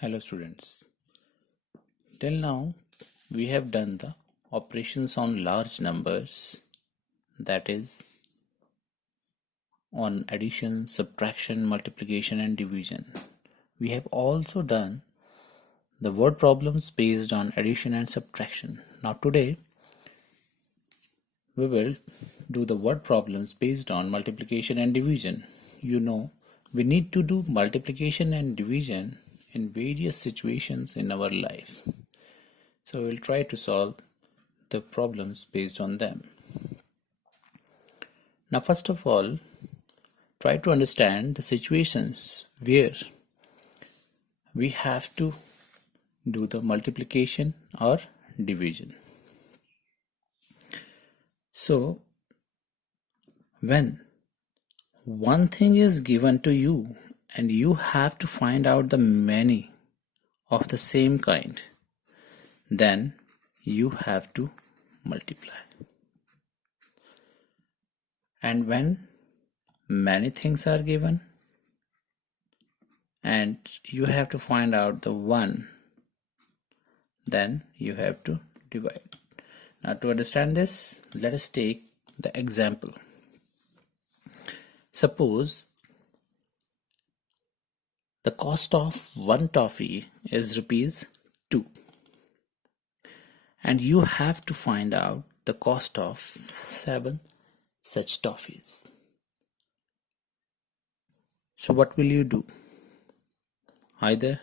Hello students. Till now we have done the operations on large numbers, that is on addition, subtraction, multiplication and division. We have also done the word problems based on addition and subtraction. Now today we will do the word problems based on multiplication and division. You know, we need to do multiplication and division in various situations in our life. So we'll try to solve the problems based on them. Now first of all, try to understand the situations where we have to do the multiplication or division. So when one thing is given to you and you have to find out the many of the same kind, then you have to multiply. And when many things are given and you have to find out the one, then you have to divide. Now to understand this, let us take the example. Suppose the cost of one toffee is ₹2 and you have to find out the cost of 7 such toffees. So what will you do? Either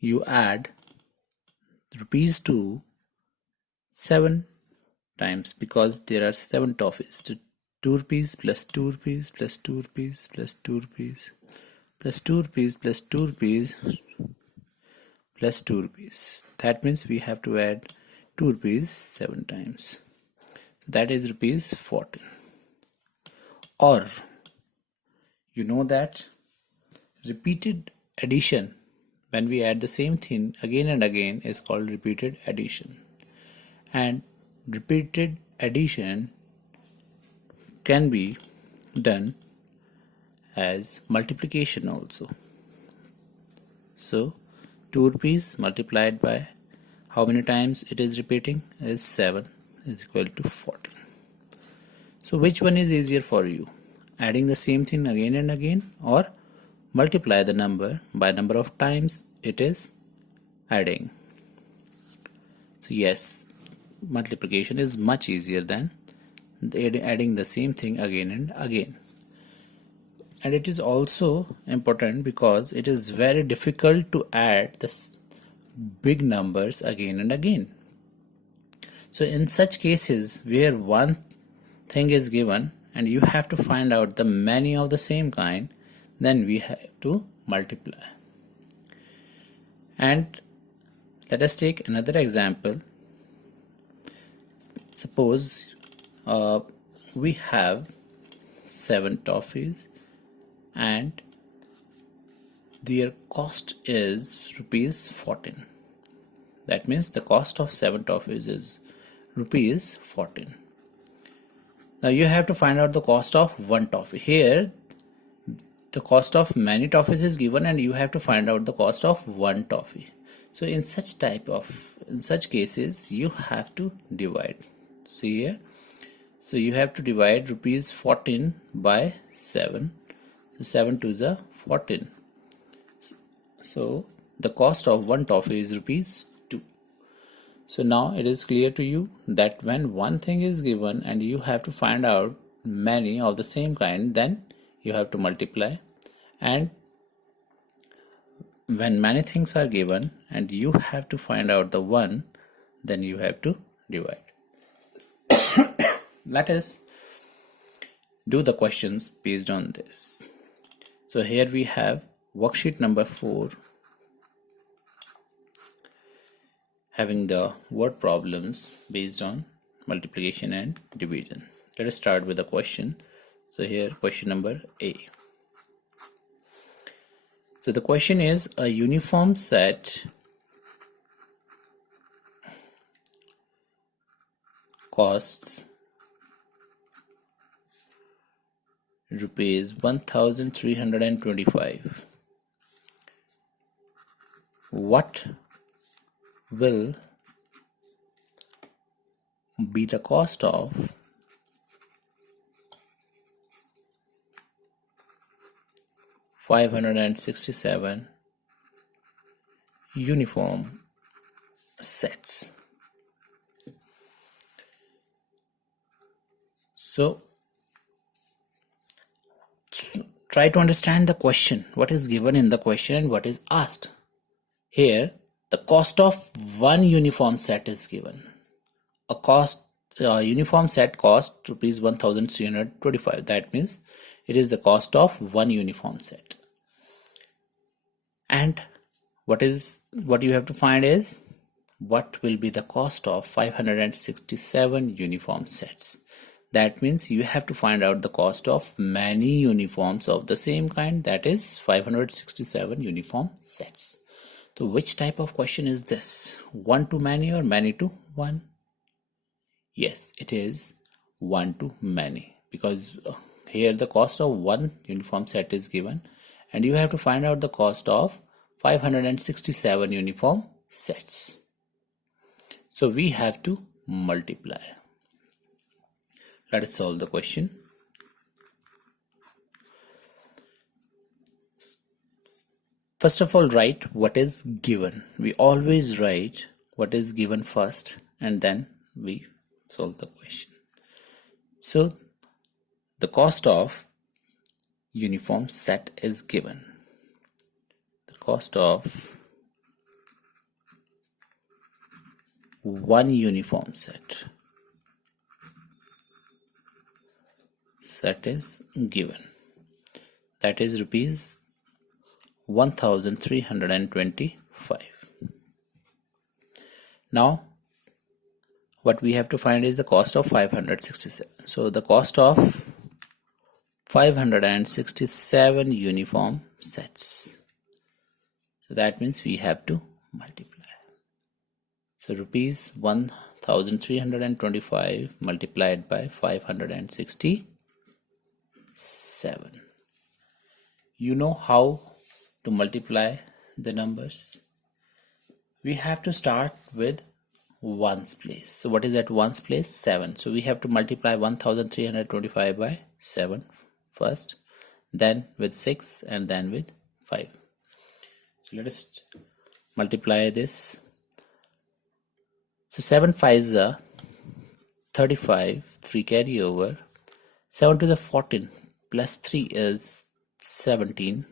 you add ₹2 7 times, because there are 7 toffees, so ₹2 plus ₹2 plus ₹2 plus ₹2 plus ₹2 plus ₹2 plus ₹2. That means we have to add ₹2 7 times. So that is ₹14. Or you know that repeated addition, when we add the same thing again and again, is called repeated addition. And repeated addition can be done as multiplication also. So ₹2 multiplied by how many times it is repeating is 7 is equal to 14. So which one is easier for you? Adding the same thing again and again, or multiply the number by number of times it is adding? So yes, multiplication is much easier than adding the same thing again and again. And it is also important because it is very difficult to add the big numbers again and again. So in such cases where one thing is given and you have to find out the many of the same kind, then we have to multiply. And let us take another example. Suppose we have 7 toffees and their cost is ₹14. That means the cost of 7 toffees is ₹14. Now you have to find out the cost of one toffee. Here the cost of many toffees is given and you have to find out the cost of one toffee. So in such cases you have to divide. See here, so you have to divide ₹14 by 7. So 7 to the 14. So the cost of one toffee is ₹2. So now it is clear to you that when one thing is given and you have to find out many of the same kind, then you have to multiply. And when many things are given and you have to find out the one, then you have to divide. Let us do the questions based on this. So here we have worksheet number 4 having the word problems based on multiplication and division. Let us start with the question. So here question number A. So the question is, a uniform set costs ₹1,325 what will be the cost of 567 uniform sets. So try to understand the question, what is given in the question and what is asked. Here the cost of one uniform set is given. Uniform set cost rupees 1325. That means it is the cost of one uniform set. And what you have to find is what will be the cost of 567 uniform sets. That means you have to find out the cost of many uniforms of the same kind, that is 567 uniform sets. So which type of question is this? One to many or many to one? Yes, it is one to many, because here the cost of one uniform set is given and you have to find out the cost of 567 uniform sets. So we have to multiply. Let us solve the question. First of all, write what is given. We always write what is given first and then we solve the question. So the cost of uniform set is given. The cost of one uniform set is given. That is rupees 1325. Now what we have to find is the cost of 567. So the cost of 567 uniform sets. So that means we have to multiply. So rupees 1325 multiplied by 567. You know how to multiply the numbers. We have to start with ones place. So what is at ones place? 7. So we have to multiply 1325 by 7 first, then with 6 and then with 5. So let us multiply this. So 7 5s are 35, 3 carry over, 7 to the 14 plus 3 is 17,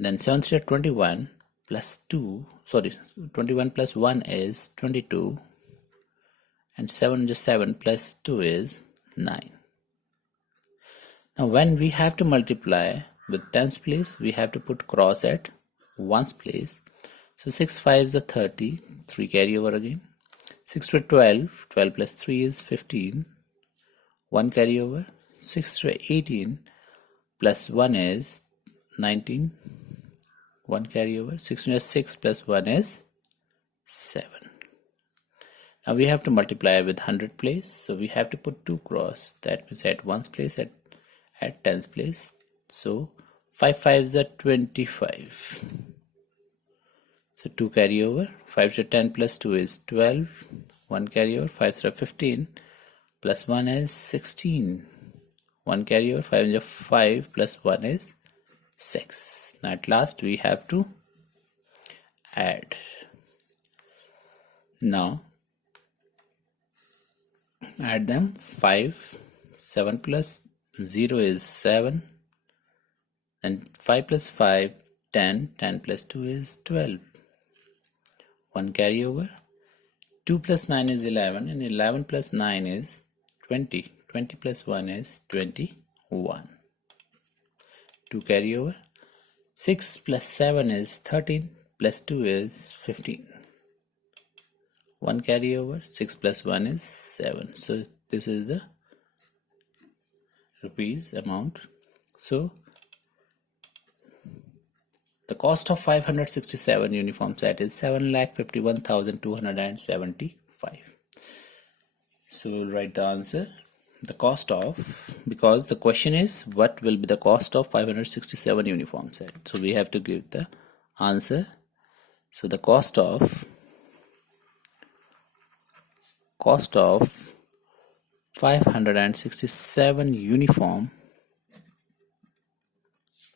then 7 3 are 21 plus 21 plus 1 is 22, and 7 to 7 plus 2 is 9. Now when we have to multiply with tens place, we have to put cross at ones place. So 6 5s are 30, 3 carry over again, 6 to 12, 12 plus 3 is 15, 1 carry over, 6 to 18 plus 1 is 19, 1 carry over, 6 to 6 plus 1 is 7. Now we have to multiply with 100 place, so we have to put 2 cross, that means at ones place, at tens place. So 5 5s are 25. So 2 carry over, 5 to 10 plus 2 is 12, 1 carry over, 5 to 15 plus 1 is 16, 1 carry over, 5 to 5 plus 1 is 6. Now at last we have to add. Now add them. 5, 7 plus 0 is 7, and 5 plus 5, 10, 10 plus 2 is 12, 1 carry over, 2 plus 9 is 11, and 11 plus 9 is 20, 20 plus 1 is 21, 2 carry over, 6 plus 7 is 13, plus 2 is 15, 1 carry over, 6 plus 1 is 7. So this is the rupees amount. So the cost of 567 uniform set is 7,51,275. So we'll write the answer. The cost of, because the question is what will be the cost of 567 uniform set. So we have to give the answer. So the cost of 567 uniform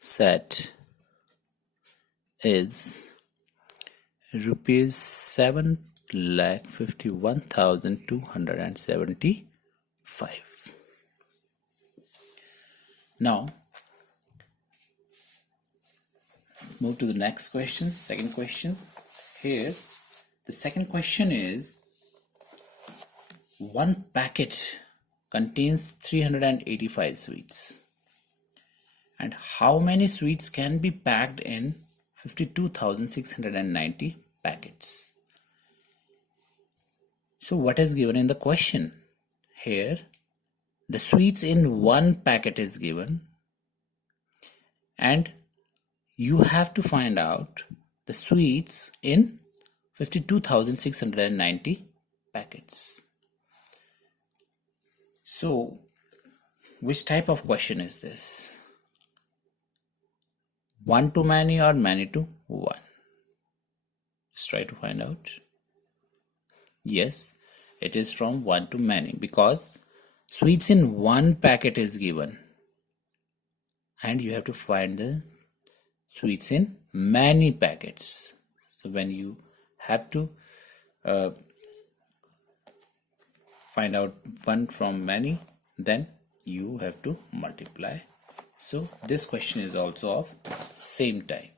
set is rupees 7,51,275. Now move to the next question, second question. Here the second question is, one packet contains 385 sweets, and how many sweets can be packed in 52,690 packets? So what is given in the question? Here the sweets in one packet is given, and you have to find out the sweets in 52,690 packets. So which type of question is this? One to many or many to one? Let's try to find out. Yes, it is from one to many, because sweets in one packet is given and you have to find the sweets in many packets. So when you have to find out one from many, then you have to multiply. So this question is also of same type.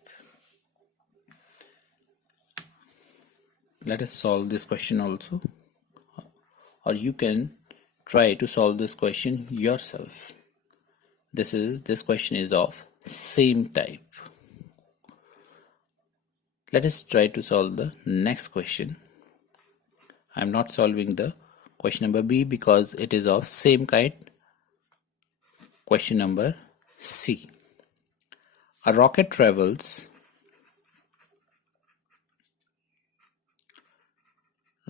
Let us solve this question also, or you can try to solve this question yourself. This question is of same type. Let us try to solve the next question. I am not solving the question number B because it is of same kind. Question number C. A rocket travels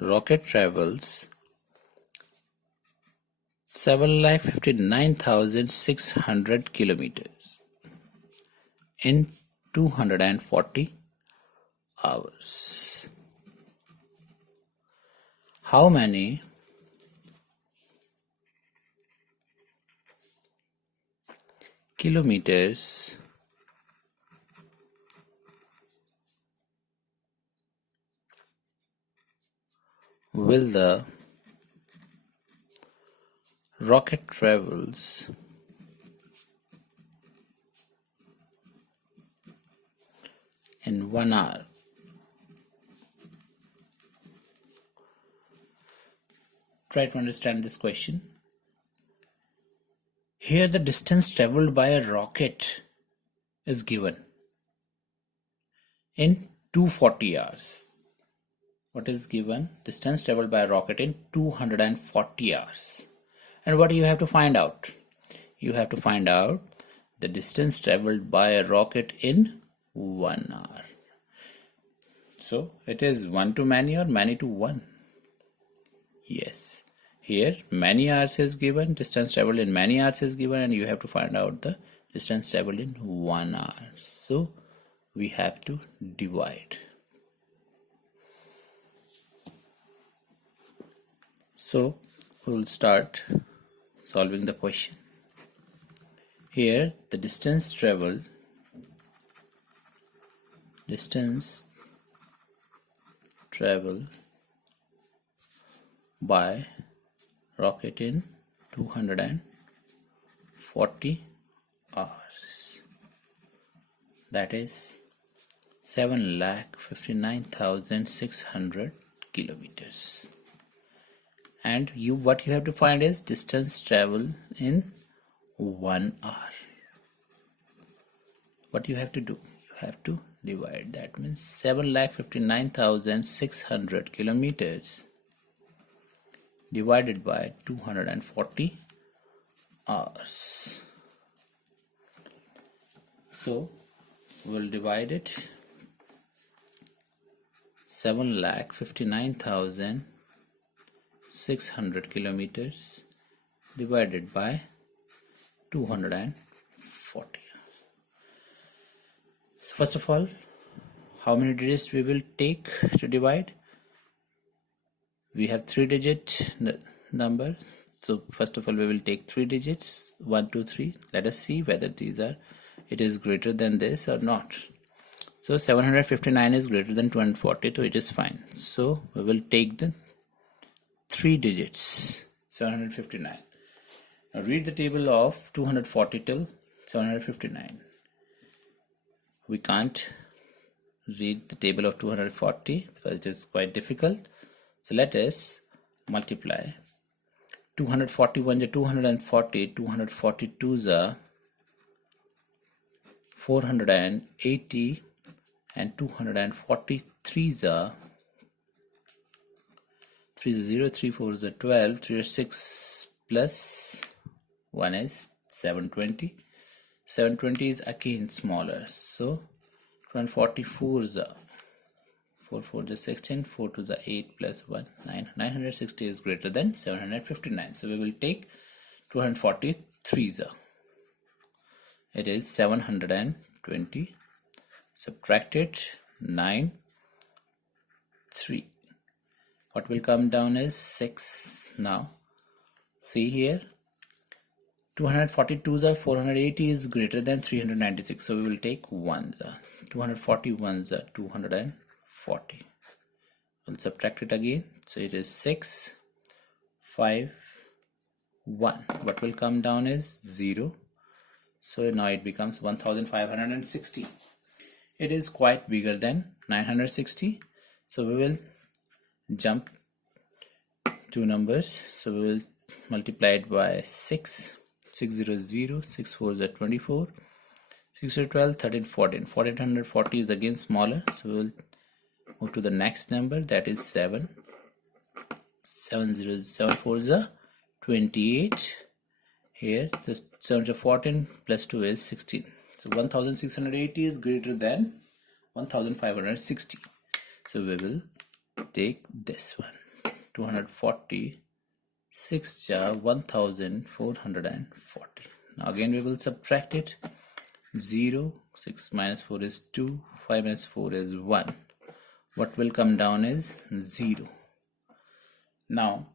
7,59,600 kilometers in 240 hours. How many kilometers will the rocket travels in 1 hour? Try to understand this question. Here the distance traveled by a rocket is given in 240 hours. What is given? Distance traveled by a rocket in 240 hours. And what do you have to find out? You have to find out the distance traveled by a rocket in 1 hour. So it is one to many or many to one? Yes. Here many hours is given, distance traveled in many hours is given, and you have to find out the distance traveled in 1 hour. So we have to divide. So we'll start solving the question. Here the distance traveled by rocket in 240 hours, that is 7,59,600 kilometers. And what you have to find is distance travel in 1 hour. What you have to do? You have to divide. That means 7,59,600 kilometers divided by 240 hours. So we'll divide it. 7,59,600 kilometers divided by 240. So first of all, how many digits we will take to divide? We have 3-digit number. So first of all, we will take 3 digits, 1, 2, 3. Let us see whether it is greater than this or not. So 759 is greater than 240, so it is fine. So we will take the 3 digits, 759. Now read the table of 240 till 759. We can't read the table of 240 because it is quite difficult. So let us multiply. 241 is 240, 242 is 480, and 243 is 3 is 0, 3 4 is 12, 3 is 6 plus 1 is 720. 720 is again smaller. So 244 is 4 4 is 16, 4 2 is 8 plus 1, 9. 960 is greater than 759. So we will take 243 it is 720. Subtracted 9, 3. What will come down is 6. Now see here, 242 is 480 is greater than 396. So we will take 1. 241 is 240. We'll subtract it again. So it is 6, 5, 1. What will come down is 0. So now it becomes 1560. It is quite bigger than 960. So we will jump 2 numbers. So we will multiply it by 6. 6 0 0, 6 4 is 24, 6 0 12, 13 14. 1440 is again smaller. So we will move to the next number, that is 7. 7 0 7 4 is 28. Here the 7 is 14 plus 2 is 16. So 1680 is greater than 1560. So we will take this one. 246 jar 1440. Now again we will subtract it. 0, 6 minus 4 is 2, 5 minus 4 is 1. What will come down is 0. Now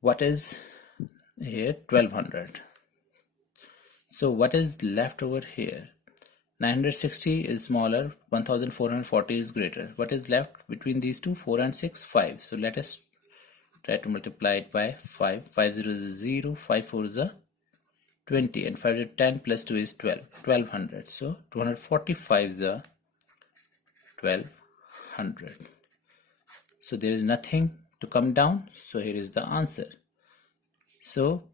what is here? 1200. So what is left over here? 960 is smaller, 1440 is greater. What is left between these two? 4 and 6, 5. So let us try to multiply it by 5. 5 0 is 0, 5 4 is 20, and 5 is 10 plus 2 is 12. 1200. So 245 is 1200. So there is nothing to come down. So here is the answer. So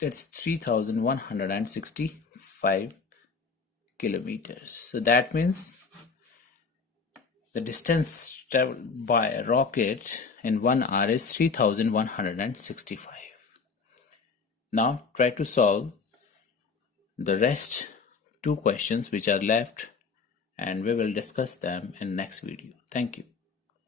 it's 3165 kilometers. So that means the distance traveled by a rocket in 1 hour is 3165. Now try to solve the rest 2 questions which are left, and we will discuss them in next video. Thank you.